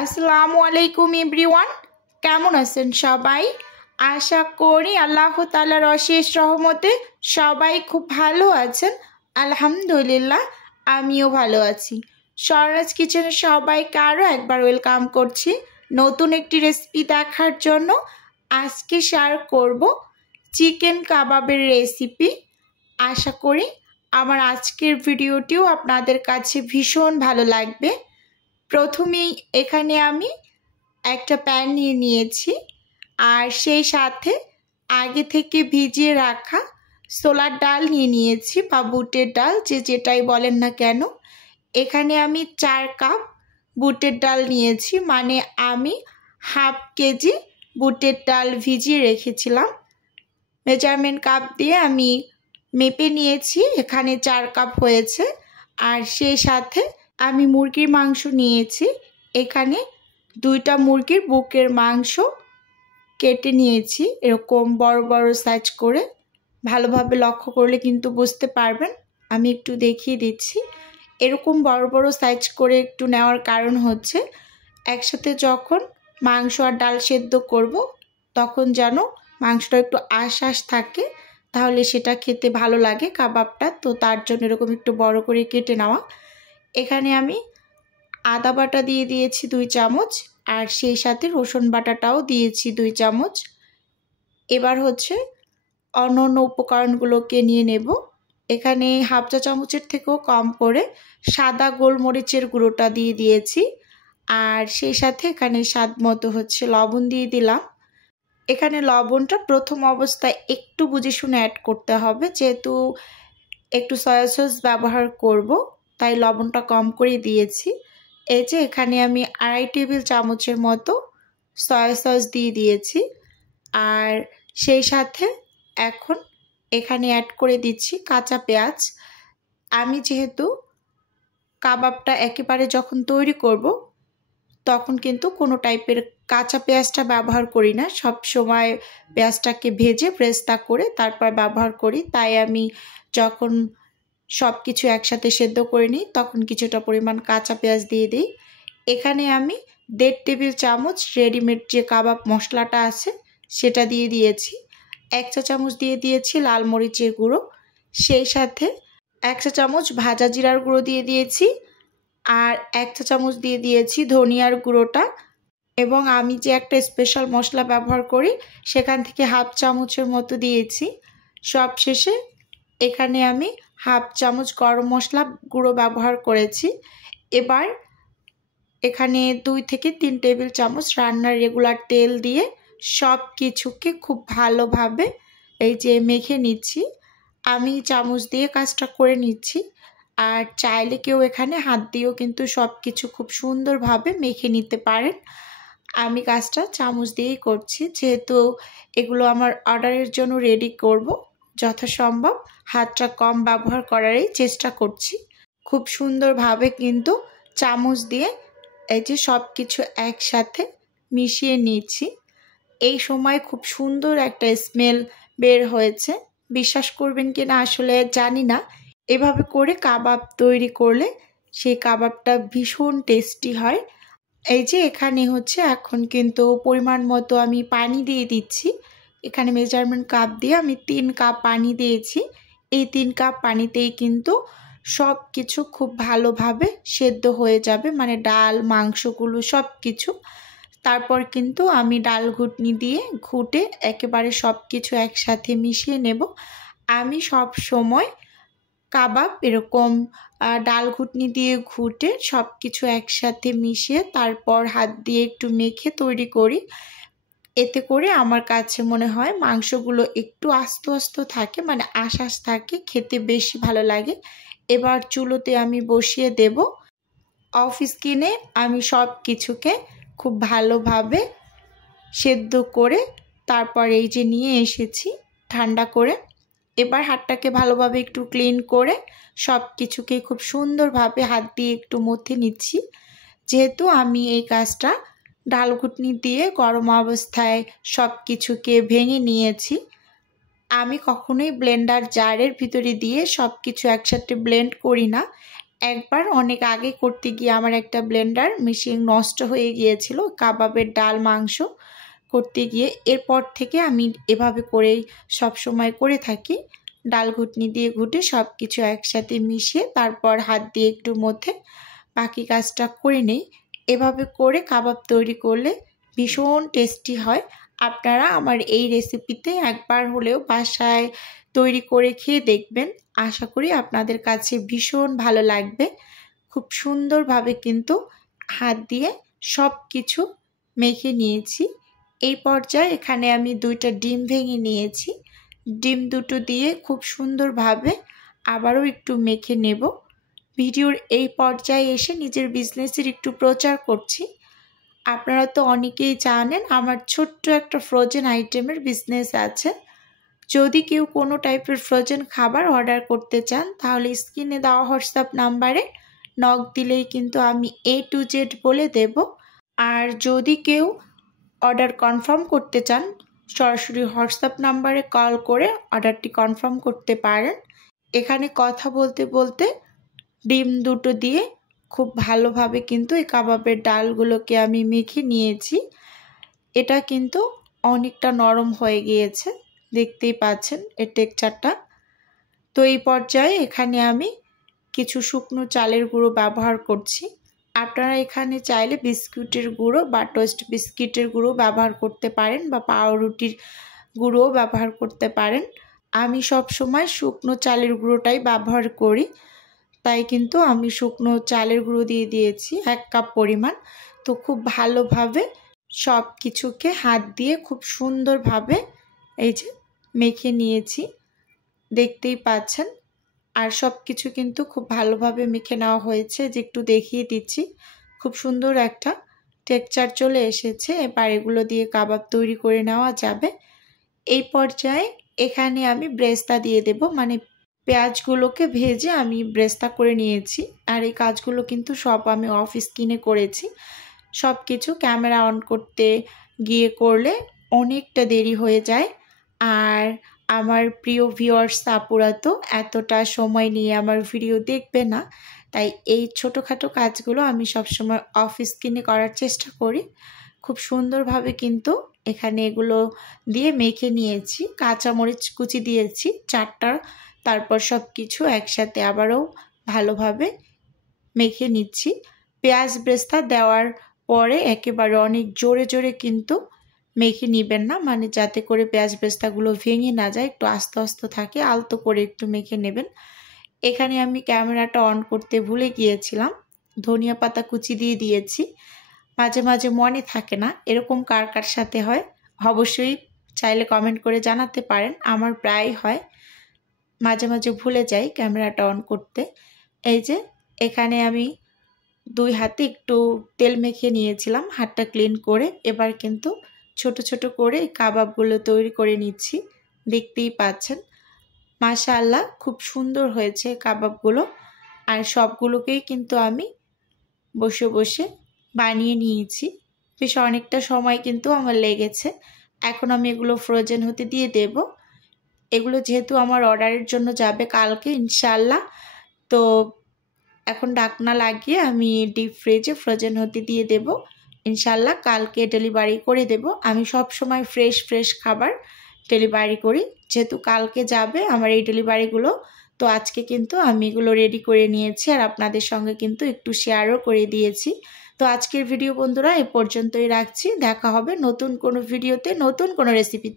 আসসালামু আলাইকুম এভরিওয়ান, কেমন আছেন সবাই? আশা করি আল্লাহ তাআলার অশেষ রহমতে সবাই খুব ভালো আছেন। আলহামদুলিল্লাহ, আমিও ভালো আছি। স্বরাজ কিচেনে সবাইকে আরও একবার ওয়েলকাম করছি নতুন একটি রেসিপি দেখার জন্য। আজকে শেয়ার করব চিকেন কাবাবের রেসিপি। আশা করি আমার আজকের ভিডিওটিও আপনাদের কাছে ভীষণ ভালো লাগবে। প্রথমেই এখানে আমি একটা প্যান নিয়ে নিয়েছি, আর সেই সাথে আগে থেকে ভিজিয়ে রাখা ছোলার ডাল নিয়ে নিয়েছি বা বুটের ডাল, যেটাই বলেন না কেন। এখানে আমি 4 কাপ বুটের ডাল নিয়েছি, মানে আমি হাফ কেজি বুটের ডাল ভিজিয়ে রেখেছিলাম। মেজারমেন্ট কাপ দিয়ে আমি মেপে নিয়েছি, এখানে 4 কাপ হয়েছে। আর সেই সাথে আমি মুরগির মাংস নিয়েছি, এখানে 2টা মুরগির বুকের মাংস কেটে নিয়েছি এরকম বড় বড় সাইজ করে। ভালোভাবে লক্ষ্য করলে কিন্তু বুঝতে পারবেন, আমি একটু দেখিয়ে দিচ্ছি। এরকম বড় বড় সাইজ করে একটু নেওয়ার কারণ হচ্ছে একসাথে যখন মাংস আর ডাল সেদ্ধ করব তখন যেন মাংসটা একটু আঁশ থাকে, তাহলে সেটা খেতে ভালো লাগে কাবাবটা। তো তার জন্য এরকম একটু বড় করে কেটে নেওয়া। এখানে আমি আদা বাটা দিয়ে দিয়েছি 2 চামচ, আর সেই সাথে রসুন বাটাটাও দিয়েছি 2 চামচ। এবার হচ্ছে অন্য উপকরণগুলোকে নিয়ে নেব। এখানে হাফ চা চামচের থেকেও কম করে সাদা গোলমরিচের গুঁড়োটা দিয়ে দিয়েছি, আর সেই সাথে এখানে স্বাদ মতো হচ্ছে লবণ দিয়ে দিলাম। এখানে লবণটা প্রথম অবস্থায় একটু বুঝে শুনে অ্যাড করতে হবে, যেহেতু একটু সয়া সস ব্যবহার করব, তাই লবণটা কম করে দিয়েছি। এই যে এখানে আমি 2.5 টেবিল চামচের মতো সয়া সস দিয়ে দিয়েছি, আর সেই সাথে এখন এখানে অ্যাড করে দিচ্ছি কাঁচা পেঁয়াজ। আমি যেহেতু কাবাবটা একেবারে যখন তৈরি করব তখন কিন্তু কোনো টাইপের কাঁচা পেঁয়াজটা ব্যবহার করি না, সব সময় পেঁয়াজটাকে ভেজে ব্রেস্তা করে তারপর ব্যবহার করি। তাই আমি যখন সব কিছু একসাথে সেদ্ধ করে নিই তখন কিছুটা পরিমাণ কাঁচা পেঁয়াজ দিয়ে দিই। এখানে আমি 1.5 টেবিল চামচ রেডিমেড যে কাবাব মশলাটা আছে সেটা দিয়ে দিয়েছি। 1 চা চামচ দিয়ে দিয়েছি লাল মরিচের গুঁড়ো, সেই সাথে 1 চা চামচ ভাজা জিরার গুঁড়ো দিয়ে দিয়েছি, আর 1 চা চামচ দিয়ে দিয়েছি ধনিয়ার গুঁড়োটা। এবং আমি যে একটা স্পেশাল মশলা ব্যবহার করি সেখান থেকে হাফ চামচের মতো দিয়েছি। সব শেষে এখানে আমি হাফ চামচ গরম মশলা গুঁড়ো ব্যবহার করেছি। এবার এখানে 2 থেকে 3 টেবিল চামচ রান্নার রেগুলার তেল দিয়ে সব কিছুকে খুব ভালোভাবে এই যে মেখে নিচ্ছি। আমি চামচ দিয়ে কাজটা করে নিচ্ছি, আর চাইলে কেউ এখানে হাত দিয়েও কিন্তু সব কিছু খুব সুন্দরভাবে মেখে নিতে পারেন। আমি কাজটা চামচ দিয়েই করছি, যেহেতু এগুলো আমার অর্ডারের জন্য রেডি করব। যথাসম্ভব হাতটা কম ব্যবহার করারই চেষ্টা করছি। খুব সুন্দরভাবে কিন্তু চামচ দিয়ে এই যে সব কিছু একসাথে মিশিয়ে নিয়েছি। এই সময় খুব সুন্দর একটা স্মেল বের হয়েছে। বিশ্বাস করবেন কি না আসলে জানি না, এভাবে করে কাবাব তৈরি করলে সেই কাবাবটা ভীষণ টেস্টি হয়। এই যে এখানে হচ্ছে এখন কিন্তু পরিমাণ মতো আমি পানি দিয়ে দিচ্ছি। এখানে মেজারমেন্ট কাপ দিয়ে আমি 3 কাপ পানি দিয়েছি। এই 3 কাপ পানিতেই কিন্তু সব কিছু খুব ভালোভাবে সেদ্ধ হয়ে যাবে, মানে ডাল মাংসগুলো সব কিছু। তারপর কিন্তু আমি ডাল ঘুটনি দিয়ে ঘুটে একেবারে সব কিছু একসাথে মিশিয়ে নেব। আমি সব সময় কাবাব এরকম ডাল ঘুটনি দিয়ে ঘুটে সব কিছু একসাথে মিশিয়ে তারপর হাত দিয়ে একটু মেখে তৈরি করি। এতে করে আমার কাছে মনে হয় মাংসগুলো একটু আস্ত আস্ত থাকে, মানে আঁশ থাকে, খেতে বেশি ভালো লাগে। এবার চুলোতে আমি বসিয়ে দেব। অফ স্কিনে আমি সব কিছুকে খুব ভালোভাবে সেদ্ধ করে তারপর এই যে নিয়ে এসেছি ঠান্ডা করে। এবার হাতটাকে ভালোভাবে একটু ক্লিন করে সব কিছুকে খুব সুন্দরভাবে হাত দিয়ে একটু মথে নিচ্ছি। যেহেতু আমি এই কাজটা ডাল ঘুটনি দিয়ে গরম অবস্থায় সব কিছুকে ভেঙে নিয়েছি, আমি কখনোই ব্লেন্ডার জারের ভিতরে দিয়ে সব কিছু একসাথে ব্লেন্ড করি না। একবার অনেক আগে করতে গিয়ে আমার একটা ব্লেন্ডার মেশিন নষ্ট হয়ে গিয়েছিল কাবাবের ডাল মাংস করতে গিয়ে। এরপর থেকে আমি এভাবে করেই সব সময় করে থাকি। ডাল ঘুটনি দিয়ে ঘুটে সব কিছু একসাথে মিশিয়ে তারপর হাত দিয়ে একটু মধ্যে বাকি কাজটা করে নেই। এভাবে করে কাবাব তৈরি করলে ভীষণ টেস্টি হয়। আপনারা আমার এই রেসিপিতে একবার হলেও বাসায় তৈরি করে খেয়ে দেখবেন। আশা করি আপনাদের কাছে ভীষণ ভালো লাগবে। খুব সুন্দরভাবে কিন্তু হাত দিয়ে সব কিছু মেখে নিয়েছি। এই পর্যায়ে এখানে আমি 2টা ডিম ভেঙে নিয়েছি। ডিম দুটো দিয়ে খুব সুন্দরভাবে আবারও একটু মেখে নেব। ভিডিওর এই পর্যায়ে এসে নিজের বিজনেসের একটু প্রচার করছি। আপনারা তো অনেকেই জানেন আমার ছোট্ট একটা ফ্রোজেন আইটেমের বিজনেস আছে। যদি কেউ কোনো টাইপের ফ্রোজেন খাবার অর্ডার করতে চান তাহলে স্ক্রিনে দেওয়া হোয়াটসঅ্যাপ নাম্বারে নক দিলেই কিন্তু আমি A to Z বলে দেব। আর যদি কেউ অর্ডার কনফার্ম করতে চান সরাসরি হোয়াটসঅ্যাপ নাম্বারে কল করে অর্ডারটি কনফার্ম করতে পারেন। এখানে কথা বলতে বলতে ডিম দুটো দিয়ে খুব ভালোভাবে কিন্তু এই কাবাবের ডালগুলোকে আমি মেখে নিয়েছি। এটা কিন্তু অনেকটা নরম হয়ে গিয়েছে, দেখতেই পাচ্ছেন এর টেক্সচারটা। তো এই পর্যায়ে এখানে আমি কিছু শুকনো চালের গুঁড়ো ব্যবহার করছি। আপনারা এখানে চাইলে বিস্কুটের গুঁড়ো বা টোস্ট বিস্কিটের গুঁড়ো ব্যবহার করতে পারেন বা পাউরুটির গুঁড়োও ব্যবহার করতে পারেন। আমি সব সময় শুকনো চালের গুঁড়োটাই ব্যবহার করি, তাই কিন্তু আমি শুকনো চালের গুঁড়ো দিয়ে দিয়েছি 1 কাপ পরিমাণ। তো খুব ভালোভাবে সব কিছুকে হাত দিয়ে খুব সুন্দরভাবে এই যে মেখে নিয়েছি, দেখতেই পাচ্ছেন। আর সব কিছু কিন্তু খুব ভালোভাবে মেখে নেওয়া হয়েছে, যে একটু দেখিয়ে দিচ্ছি। খুব সুন্দর একটা টেক্সচার চলে এসেছে। এবার এগুলো দিয়ে কাবাব তৈরি করে নেওয়া যাবে। এই পর্যায়ে এখানে আমি ব্রেস্তা দিয়ে দেব, মানে পেঁয়াজগুলোকে ভেজে আমি ব্রেস্তা করে নিয়েছি। আর এই কাজগুলো কিন্তু সব আমি অফ স্ক্রিনে করেছি। সব কিছু ক্যামেরা অন করতে গিয়ে করলে অনেকটা দেরি হয়ে যায়। আর আমার প্রিয় ভিউয়ার্স আপুরা তো এতটা সময় নিয়ে আমার ভিডিও দেখবে না, তাই এই ছোটোখাটো কাজগুলো আমি সবসময় অফ স্ক্রিনে করার চেষ্টা করি। খুব সুন্দরভাবে কিন্তু এখানে এগুলো দিয়ে মেখে নিয়েছি। কাঁচামরিচ কুচি দিয়েছি 4টা, তারপর সব কিছু একসাথে আবারও ভালোভাবে মেখে নিচ্ছি। পেঁয়াজ ব্রেস্তা দেওয়ার পরে একেবারে অনেক জোরে জোরে কিন্তু মেখে নেবেন না, মানে যাতে করে পেঁয়াজ ব্রেস্তাগুলো ভেঙে না যায়, একটু আস্তে আস্তে থাকে, আলতো করে একটু মেখে নেবেন। এখানে আমি ক্যামেরাটা অন করতে ভুলে গিয়েছিলাম, ধনিয়া পাতা কুচি দিয়ে দিয়েছি। মাঝে মাঝে মনে থাকে না, এরকম কার কার সাথে হয় অবশ্যই চাইলে কমেন্ট করে জানাতে পারেন। আমার প্রায় হয়, মাঝে মাঝে ভুলে যাই ক্যামেরাটা অন করতে। এই যে এখানে আমি 2 হাতে একটু তেল মেখে নিয়েছিলাম হাতটা ক্লিন করে। এবার কিন্তু ছোট ছোট করে কাবাবগুলো তৈরি করে নিচ্ছি, দেখতেই পাচ্ছেন। মাশাআল্লাহ খুব সুন্দর হয়েছে কাবাবগুলো। আর সবগুলোকেই কিন্তু আমি বসে বসে বানিয়ে নিয়েছি। বেশ অনেকটা সময় কিন্তু আমার লেগেছে। এখন আমি এগুলো ফ্রোজেন হতে দিয়ে দেব। এগুলো যেহেতু আমার অর্ডারের জন্য যাবে কালকে ইনশাআল্লাহ, তো এখন ঢাকনা লাগিয়ে আমি ডিপ ফ্রিজে ফ্রোজেন হতে দিয়ে দেব। ইনশাআল্লাহ কালকে ডেলিভারি করে দেব। আমি সব সময় ফ্রেশ ফ্রেশ খাবার ডেলিভারি করি, যেহেতু কালকে যাবে আমার এই ডেলিভারিগুলো, তো আজকে কিন্তু আমি এগুলো রেডি করে নিয়েছি আর আপনাদের সঙ্গে কিন্তু একটু শেয়ারও করে দিয়েছি। তো আজকের ভিডিও বন্ধুরা এ পর্যন্তই রাখছি। দেখা হবে নতুন কোনো ভিডিওতে নতুন কোনো রেসিপি।